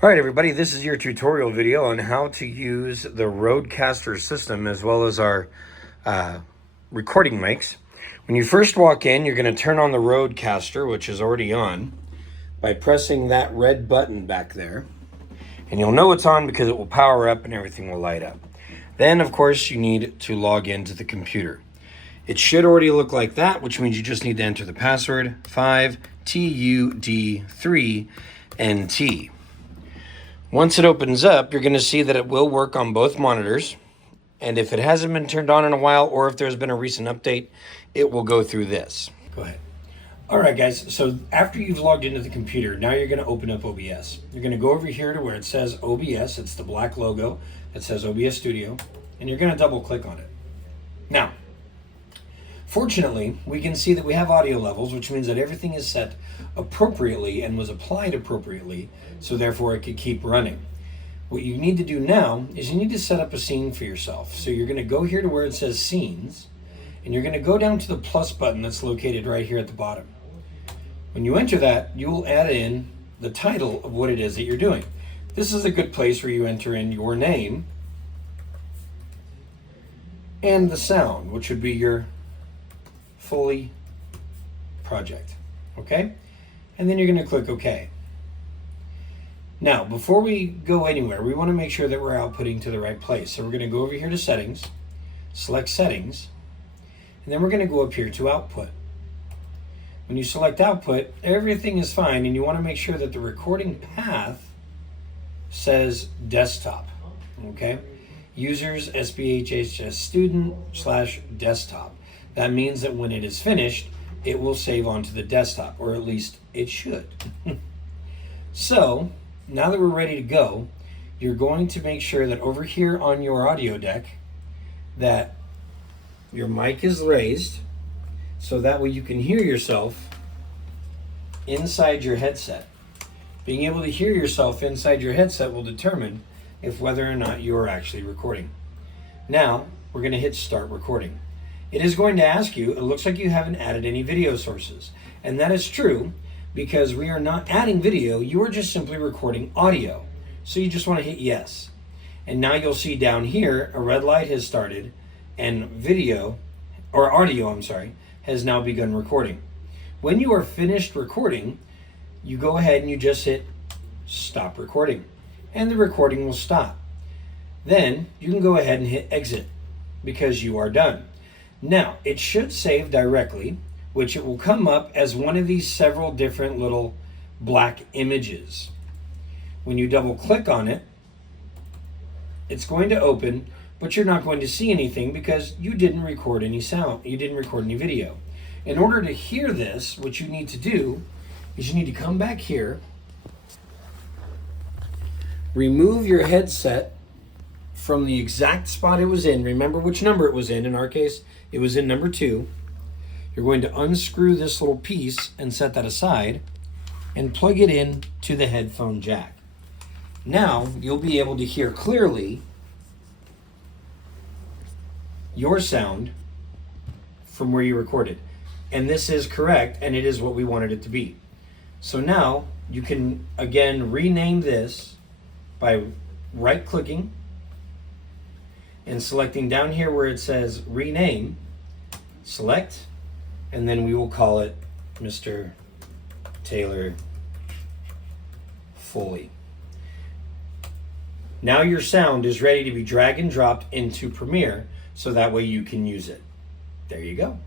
All right, everybody, this is your tutorial video on how to use the Rhode CAster system as well as our recording mics. When you first walk in, you're going to turn on the Rhode CAster, which is already on, by pressing that red button back there. And you'll know it's on because it will power up and everything will light up. Then, of course, you need to log into the computer. It should already look like that, which means you just need to enter the password 5TUD3NT. Once it opens up, you're going to see that it will work on both monitors. And if it hasn't been turned on in a while, or if there's been a recent update, it will go through this. Go ahead. All right, guys. So after you've logged into the computer, now you're going to open up OBS. You're going to go over here to where it says OBS. It's the black logo that says OBS Studio. And you're going to double click on it. Now, fortunately, we can see that we have audio levels, which means that everything is set appropriately and was applied appropriately, so therefore it could keep running. What you need to do now is you need to set up a scene for yourself. So you're going to go here to where it says Scenes, and you're going to go down to the plus button that's located right here at the bottom. When you enter that, you will add in the title of what it is that you're doing. This is a good place where you enter in your name and the sound, which would be your Foley project, okay? And then you're going to click OK. Now, before we go anywhere, we want to make sure that we're outputting to the right place. So we're going to go over here to Settings, select Settings, and then we're going to go up here to Output. When you select Output, everything is fine, and you want to make sure that the recording path says Desktop, okay? Users SBHS student / desktop. That means that when it is finished, it will save onto the desktop, or at least it should. So, now that we're ready to go, you're going to make sure that over here on your audio deck, that your mic is raised, so that way you can hear yourself inside your headset. Being able to hear yourself inside your headset will determine if whether or not you are actually recording. Now, we're going to hit Start Recording. It is going to ask you, it looks like you haven't added any video sources. And that is true because we are not adding video, you are just simply recording audio. So you just want to hit yes. And now you'll see down here, a red light has started and audio, has now begun recording. When you are finished recording, you go ahead and you just hit Stop Recording. And the recording will stop. Then you can go ahead and hit Exit because you are done. Now, it should save directly, which it will come up as one of these several different little black images. When you double click on it, it's going to open, but you're not going to see anything because you didn't record any sound, you didn't record any video. In order to hear this, what you need to do is you need to come back here, remove your headset from the exact spot it was in. Remember which number it was in. In our case, it was in number 2. You're going to unscrew this little piece and set that aside and plug it in to the headphone jack. Now you'll be able to hear clearly your sound from where you recorded. And this is correct, and it is what we wanted it to be. So now you can again rename this by right-clicking and selecting down here where it says rename, select, and then we will call it Mr. Taylor Foley. Now your sound is ready to be drag and dropped into Premiere so that way you can use it. There you go.